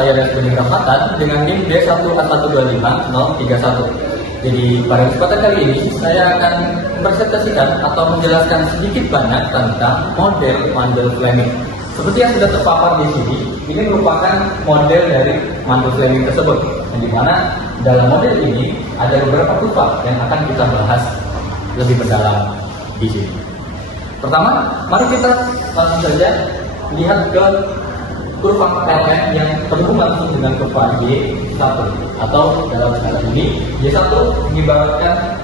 saya dan sebagai pendapatan dengan NIM D1A125031. Jadi pada kesempatan kali ini saya akan mempresentasikan atau menjelaskan sedikit banyak tentang model Mandel Fleming. Seperti yang sudah terpapar di sini, ini merupakan model dari Mandel Fleming tersebut. Yang dimana dalam model ini ada beberapa kurva yang akan kita bahas lebih mendalam di sini. Pertama, mari kita langsung saja lihat ke kurva LM yang berhubungan langsung dengan kurva Y1, atau dalam skala ini Y1 mengibaratkan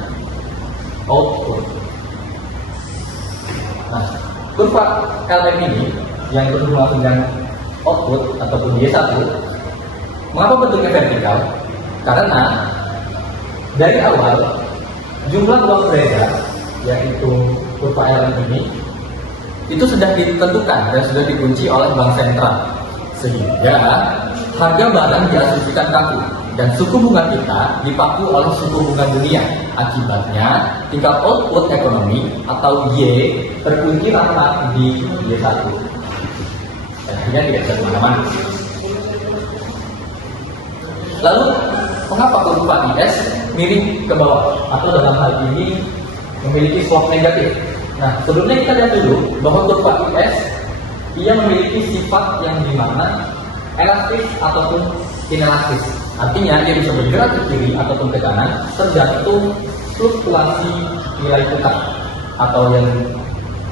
output. Nah, kurva LM ini yang berhubungan langsung dengan output ataupun Y1, mengapa bentuknya vertikal? Karena dari awal jumlah uang beredar, yaitu kurva LM ini, itu sudah ditentukan dan sudah dikunci oleh bank sentral, sehingga harga barang diasumsikan kaku dan suku bunga kita dipaku oleh suku bunga dunia. Akibatnya tingkat output ekonomi atau Y terkunci rapat di Y1 dan akhirnya tidak bisa kemana-mana. Lalu mengapa kurva IS miring ke bawah atau dalam hal ini memiliki slope negatif? Nah, sebelumnya kita lihat dulu bahwa kurva IS ia memiliki sifat yang dimana elastis ataupun inelastis. Artinya dia bisa bergerak ke kiri ataupun ke kanan tergantung fluktuasi nilai tukar, atau yang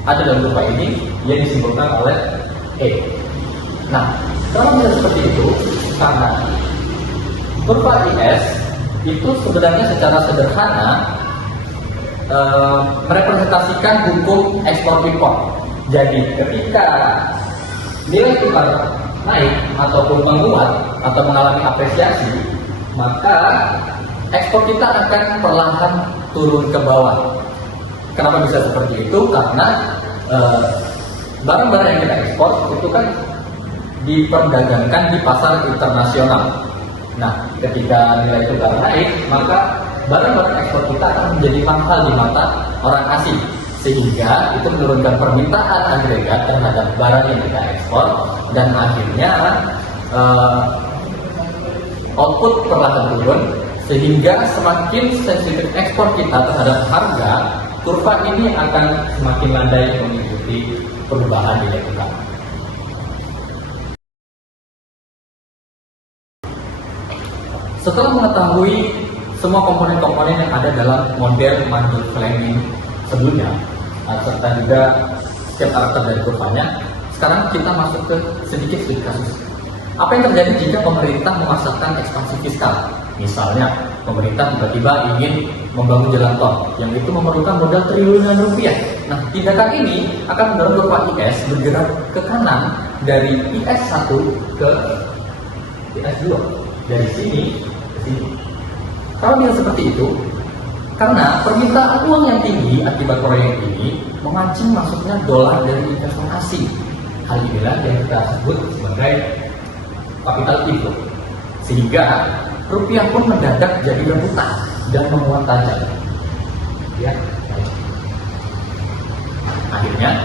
ada dalam kurva ini yang disimbolkan oleh E. Nah, kalau bisa seperti itu, karena kurva IS itu sebenarnya secara sederhana merepresentasikan hukum ekspor impor. Jadi ketika nilai tukar naik ataupun menguat atau mengalami apresiasi, maka ekspor kita akan perlahan turun ke bawah. Kenapa bisa seperti itu? Karena barang-barang yang kita ekspor itu kan diperdagangkan di pasar internasional. Nah, ketika nilai tukar naik, maka barang-barang ekspor kita akan menjadi mahal di mata orang asing, sehingga itu menurunkan permintaan agregat terhadap barang yang kita ekspor, dan akhirnya output perlahan turun, sehingga semakin sensitif ekspor kita terhadap harga, kurva ini akan semakin landai mengikuti perubahan nilai tukar. Setelah mengetahui semua komponen-komponen yang ada dalam model Mandel Fleming sebelumnya, serta juga setiap karakter dari kurvanya, sekarang kita masuk ke sedikit kasus. Apa yang terjadi jika pemerintah memasarkan ekspansi fiskal? Misalnya, pemerintah tiba-tiba ingin membangun jalan tol, yang itu memerlukan modal triliunan rupiah. Nah, tindakan ini akan mendorong kurva IS bergerak ke kanan dari IS1 ke IS2. Dari sini ke sini. Kalau dia seperti itu, karena permintaan uang yang tinggi akibat proyek ini memancing masuknya dolar dari investor asing. Hal inilah yang kita sebut sebagai capital inflow. Sehingga rupiah pun mendadak jadi rebutan dan menguat tajam. Ya. Akhirnya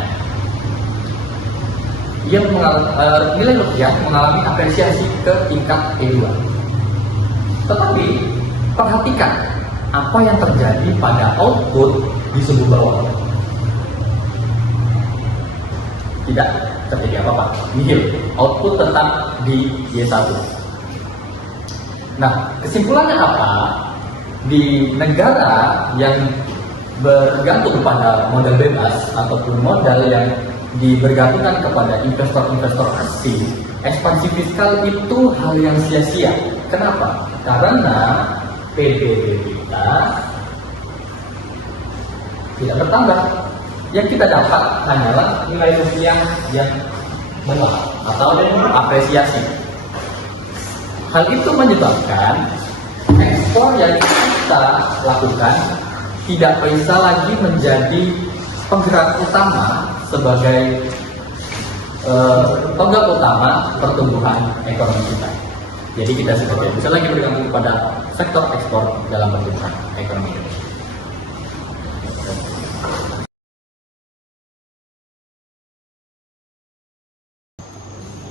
nilai rupiah mengalami apresiasi ke tingkat E2. Tetapi perhatikan apa yang terjadi pada output di suhu bawah. Tidak terjadi apa-apa, nihil. Output tetap di Y1. Nah, kesimpulannya apa? Di negara yang bergantung pada modal bebas ataupun modal yang bergantungkan kepada investor-investor asing, ekspansi fiskal itu hal yang sia-sia. Kenapa? Karena PDB kita tidak bertambah. Yang kita dapat hanyalah nilai rupiah yang menguat atau apresiasi. Hal itu menyebabkan ekspor yang kita lakukan tidak bisa lagi menjadi penggerak utama sebagai tonggak utama pertumbuhan ekonomi kita. Jadi kita tidak bisa lagi bergantung pada sektor ekspor dalam pertumbuhan ekonomi Indonesia.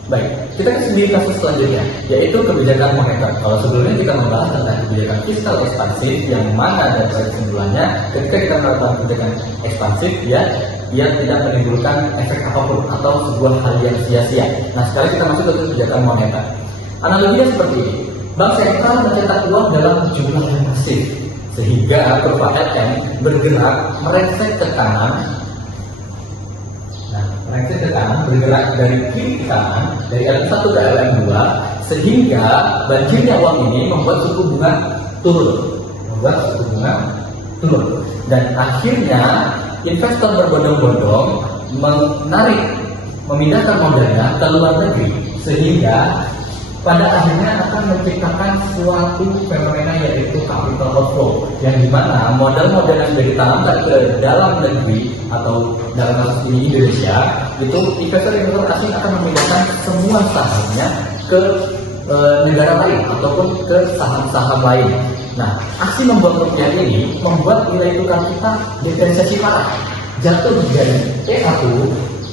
Baik, kita ke sendiri kasus selanjutnya, yaitu kebijakan moneter. Kalau sebelumnya kita membahas tentang kebijakan fiskal ekspansif, yang mana dari kesimpulannya ketika kita melakukan kebijakan ekspansif, ya tidak menimbulkan efek apapun atau sebuah hal yang sia-sia. Nah, sekarang kita masuk ke kebijakan moneter. Analoginya seperti ini. Bank sentral mencetak uang dalam jumlah yang masif, sehingga kurva RM bergerak meleset ke kanan. Nah, meleset ke kanan, bergerak dari kiri ke kanan, dari LM1 ke LM2, sehingga banjirnya uang ini membuat suku bunga turun. Dan akhirnya investor berbondong-bondong memindahkan modalnya ke luar negeri, sehingga pada akhirnya akan menciptakan suatu fenomena, yaitu capital outflow, yang dimana modal-modal yang sudah ditanamkan ke dalam negeri atau dalam kasus ini Indonesia, itu investor-investor asing akan memindahkan semua sahamnya ke negara lain ataupun ke saham-saham lain. Nah, aksi membuat rupiah ini membuat nilai tukar kita depresiasi parah, jatuh dari E1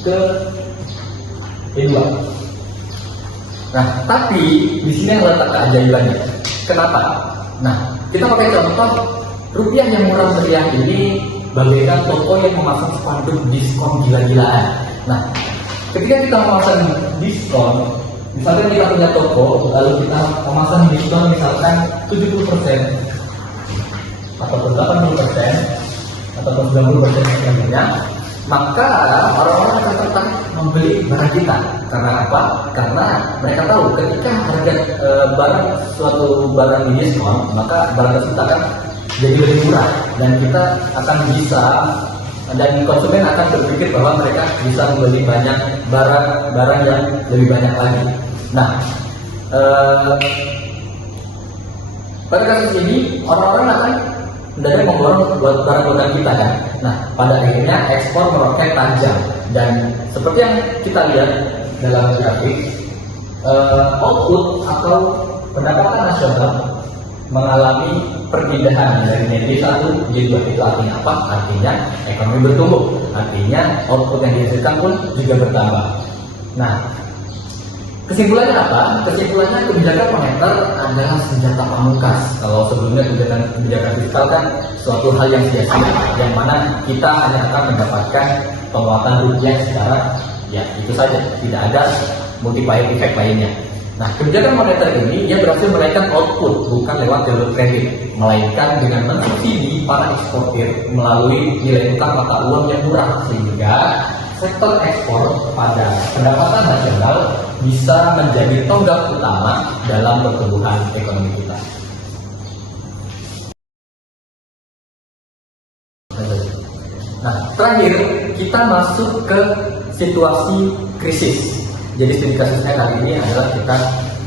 ke E2. Nah, tapi di sini yang letak keajaibannya. Kenapa? Nah, kita pakai contoh rupiah yang murah meriah ini bagaikan toko yang memasang spanduk diskon gila-gilaan. Nah, ketika kita memasang diskon, misalnya kita punya toko, lalu kita memasang diskon misalkan 70% ataupun 80% ataupun 90% selanjutnya, maka orang-orang akan tertarik membeli barang kita. Karena apa? Karena mereka tahu ketika harga suatu barang di diskon, maka barang tersebut akan jadi lebih murah, dan kita akan bisa, dan konsumen akan berpikir bahwa mereka bisa membeli banyak barang yang lebih banyak lagi. Nah, pada kasus ini orang-orang akan mendadak memborong buat barang-barang kita kan. Nah, pada akhirnya ekspor meroket tajam, dan seperti yang kita lihat dalam grafik, output atau pendapatan nasional mengalami perpindahan dari G1 G2. Itu artinya apa? Artinya ekonomi bertumbuh, artinya output yang dihasilkan pun juga bertambah. Nah, kesimpulannya apa? Kesimpulannya kebijakan moneter adalah senjata pamungkas. Kalau sebelumnya kebijakan fiskal kan suatu hal yang sia-sia, yang mana kita hanya akan mendapatkan penguatan rupiah secara ya itu saja, tidak ada multiplier effect lainnya. Nah, kebijakan moneter ini dia berhasil menaikkan output bukan lewat jalur kredit, melainkan dengan mensubsidi para eksportir melalui nilai tukar mata uang yang murah, sehingga sektor ekspor pada pendapatan nasional bisa menjadi tonggak utama dalam pertumbuhan ekonomi kita. Nah, terakhir kita masuk ke situasi krisis. Jadi studi kasusnya kali ini adalah kita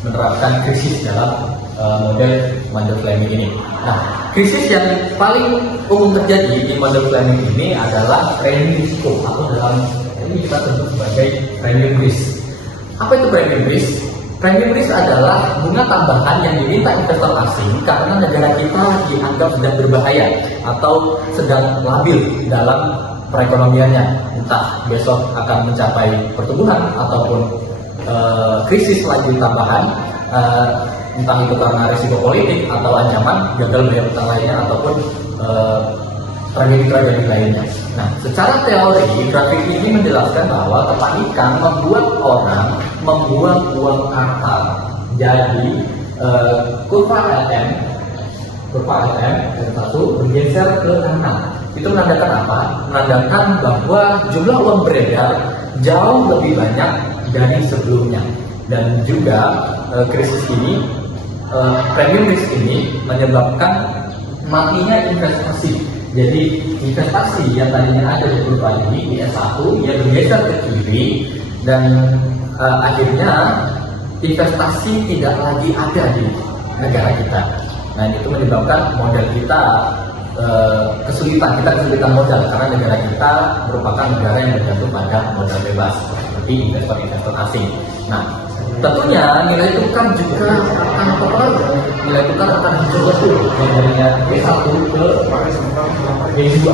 menerapkan krisis dalam model Mundell Fleming ini. Nah, krisis yang paling umum terjadi di Mundell Fleming ini adalah premium risiko, atau dalam ini kita sebut sebagai premium risk. Apa itu premium risk? Premium risk adalah bunga tambahan yang diminta investor asing karena negara kita dianggap sedang berbahaya atau sedang labil dalam perekonomiannya, entah besok akan mencapai pertumbuhan ataupun krisis lagi tambahan, entah itu karena risiko politik atau ancaman gagal bayar utang lainnya ataupun tragedi-tragedi lainnya. Nah, secara teori grafik ini menjelaskan bahwa kepanikan membuat orang membuang uang kartal. Jadi kurva LM yang satu bergeser ke kanan. Itu menandakan apa? Menandakan bahwa jumlah uang beredar jauh lebih banyak dari sebelumnya, dan juga krisis ini, premium risk ini menyebabkan matinya investasi. Jadi investasi yang tadinya ada di kurva ini di S1 dia bergeser ke kiri, dan akhirnya investasi tidak lagi ada di negara kita. Nah, itu menyebabkan modal kita kesulitan modal, karena negara kita merupakan negara yang bergantung pada modal bebas seperti investor-investor asing. Nah, tentunya nilai tukar juga akan terpengaruh. Nilai tukar akan jatuh dari B1 ke B2,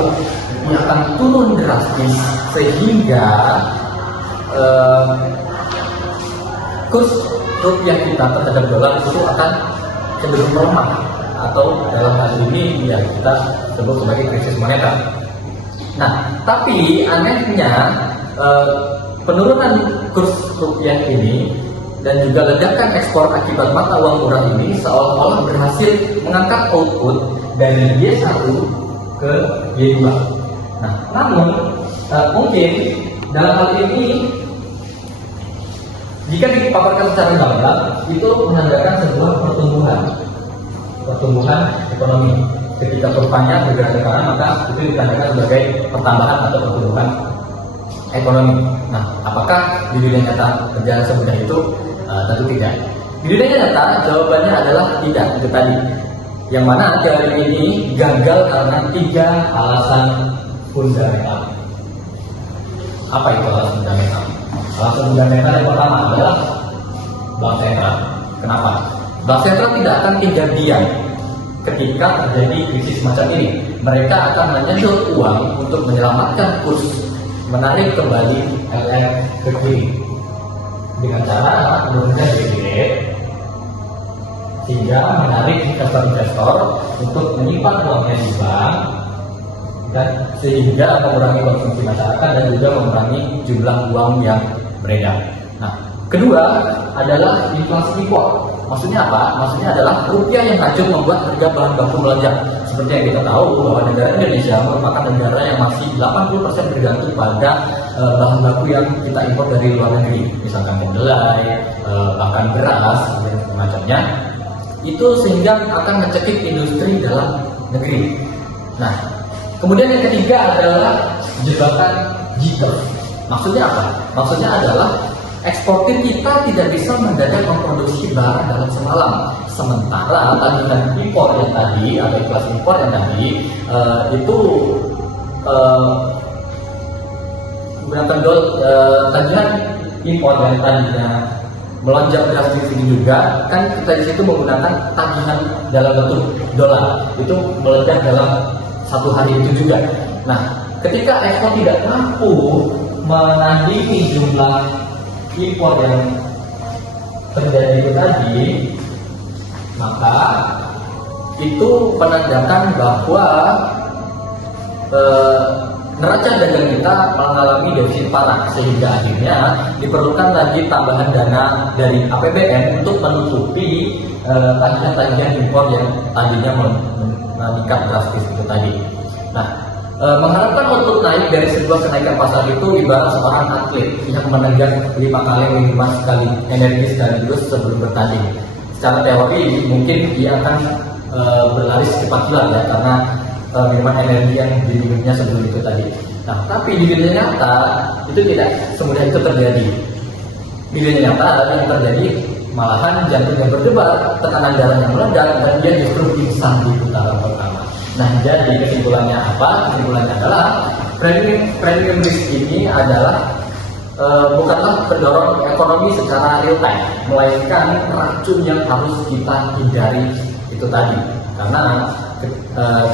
yang akan turun drastis, sehingga kurs rupiah kita terhadap dolar itu akan cenderung melemah, atau dalam hal ini ya kita sebut sebagai krisis moneter. Nah, tapi anehnya penurunan kurs rupiah ini dan juga ledakan ekspor akibat mata uang murah ini seolah-olah berhasil mengangkat output dari Y1 ke Y2. Nah, namun mungkin dalam hal ini jika dipaparkan secara gamblang itu menandakan sebuah pertumbuhan ekonomi. Ketika kurvanya bergerak ke kanan, maka itu ditandakan sebagai pertambahan atau pertumbuhan ekonomi. Nah, apakah di dunia nyata berjalan semudah itu? Tentu tidak. Di dunia nyata jawabannya adalah tidak, itu tadi. Yang mana teori ini gagal karena 3 alasan fundamental. Apa itu alasan fundamental? Alasan fundamental yang pertama adalah bank sentral. Kenapa? Bank sentral tidak akan tinggal diam ketika terjadi krisis macam ini. Mereka akan menyedot uang untuk menyelamatkan kurs, menarik kembali LR ke kiri dengan cara menurunkan BI rate, sehingga menarik investor-investor untuk menyimpan uangnya di bank, dan sehingga mengurangi konsumsi masyarakat dan juga mengurangi jumlah uang yang beredar. Nah, kedua adalah inflasi impor. Maksudnya apa? Maksudnya adalah rupiah yang kacau membuat harga bahan baku melonjak. Seperti yang kita tahu bahwa negara Indonesia merupakan negara yang masih 80% bergantung pada bahan baku yang kita impor dari luar negeri, misalkan kedelai, bahkan beras dan semacamnya. Itu sehingga akan mencekik industri dalam negeri. Nah, kemudian yang ketiga adalah jebakan jitter. Maksudnya apa? Maksudnya adalah eksportir kita tidak bisa mendadak memproduksi barang dalam semalam. Sementara tagihan impor yang tadi atau inflasi impor yang tadi itu tagihan impor yang tadinya melonjak drastis ini juga kan kita di situ menggunakan tagihan dalam bentuk dolar, itu meledak dalam 1 hari itu juga. Nah, ketika ekspor tidak mampu menandingi jumlah impor yang terjadi itu tadi, maka itu menandakan bahwa neraca dagang kita mengalami defisit parah, sehingga akhirnya diperlukan lagi tambahan dana dari APBN untuk menutupi tagihan-tagihan impor yang tadinya meningkat drastis itu tadi. Nah, mengharapkan output naik dari sebuah kenaikan pasar itu ibarat seorang atlet yang menenggak 5 kali minimal sekali energi sekaligus sebelum bertanding. Secara teori mungkin dia akan berlari secepat kilat ya, karena minuman energi yang diminumnya sebelum itu tadi. Nah, tapi di dunia nyata itu tidak semudah itu terjadi. Di dunia nyata yang terjadi malahan jantung yang berdebar, tekanan darah yang meledak, dan dia justru pingsan di putaran pertama. Nah, jadi kesimpulannya apa? Kesimpulannya adalah premium risk ini adalah bukanlah pendorong ekonomi secara real time, melainkan racun yang harus kita hindari itu tadi. Karena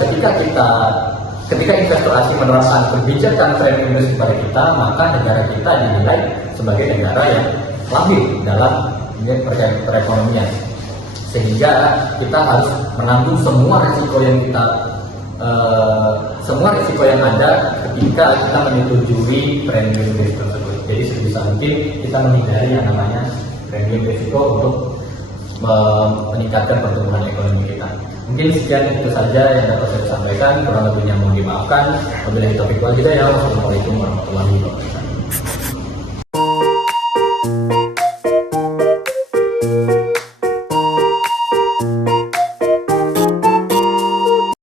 ketika investor asing menerapkan kebijakan premium risk kepada kita, maka negara kita dinilai sebagai negara yang labil dalam perekonomian, sehingga kita harus menanggung semua risiko yang ada ketika kita menyetujui premium risk tersebut. Jadi sebisa mungkin kita menghindari yang namanya premium risiko untuk meningkatkan pertumbuhan ekonomi kita. Mungkin sekian itu saja yang dapat saya sampaikan, kurang lebihnya mohon dimaafkan. Wabillahi taufiq wal hidayah. Wassalamualaikum warahmatullahi wabarakatuh.